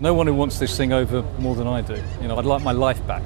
No one who wants this thing over more than I do. I'd like my life back.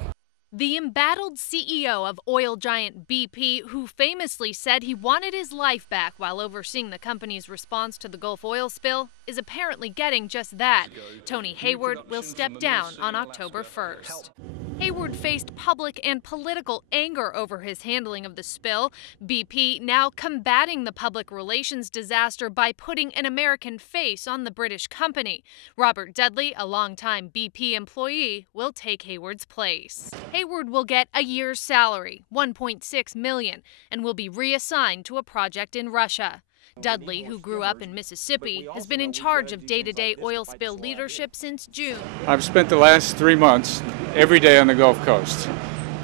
The embattled CEO of oil giant BP, who famously said he wanted his life back while overseeing the company's response to the Gulf oil spill, is apparently getting just that. Tony Hayward will step down on October 1st. Hayward faced public and political anger over his handling of the spill. BP now combating the public relations disaster by putting an American face on the British company. Robert Dudley, a longtime BP employee, will take Hayward's place. Hayward will get a year's salary, $1.6 million, and will be reassigned to a project in Russia. Dudley, who grew up in Mississippi, has been in charge of day-to-day oil spill leadership since June. I've spent the last 3 months every day on the Gulf Coast,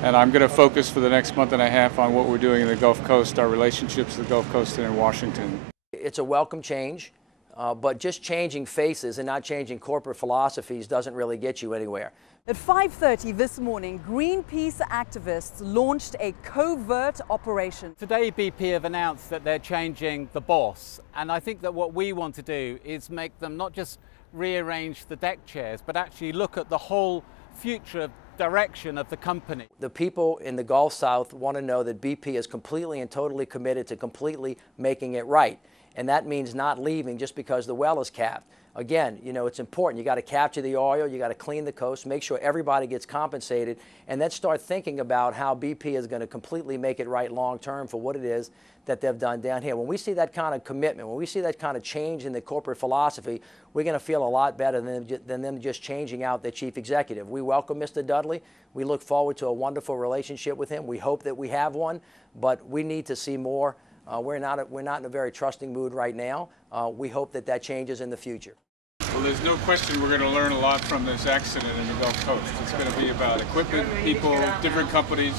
and I'm going to focus for the next month and a half on what we're doing in the Gulf Coast, our relationships with the Gulf Coast and in Washington. It's a welcome change, but just changing faces and not changing corporate philosophies doesn't really get you anywhere. At 5:30 this morning, Greenpeace activists launched a covert operation. Today, BP have announced that they're changing the boss, and I think that what we want to do is make them not just rearrange the deck chairs, but actually look at the whole future direction of the company. The people in the Gulf South want to know that BP is completely and totally committed to completely making it right. And that means not leaving just because the well is capped. Again, it's important. You got to capture the oil, you got to clean the coast, make sure everybody gets compensated, and then start thinking about how BP is going to completely make it right long term for what it is that they've done down here. When we see that kind of commitment, when we see that kind of change in the corporate philosophy, we're going to feel a lot better than them just changing out their chief executive. We welcome Mr. Dudley. We look forward to a wonderful relationship with him. We hope that we have one, but we need to see more. We're not in a very trusting mood right now. We hope that changes in the future. Well, there's no question we're going to learn a lot from this accident in the Gulf Coast. It's going to be about equipment, people, different companies,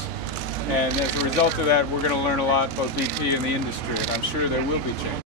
and as a result of that, we're going to learn a lot about BP and the industry, and I'm sure there will be change.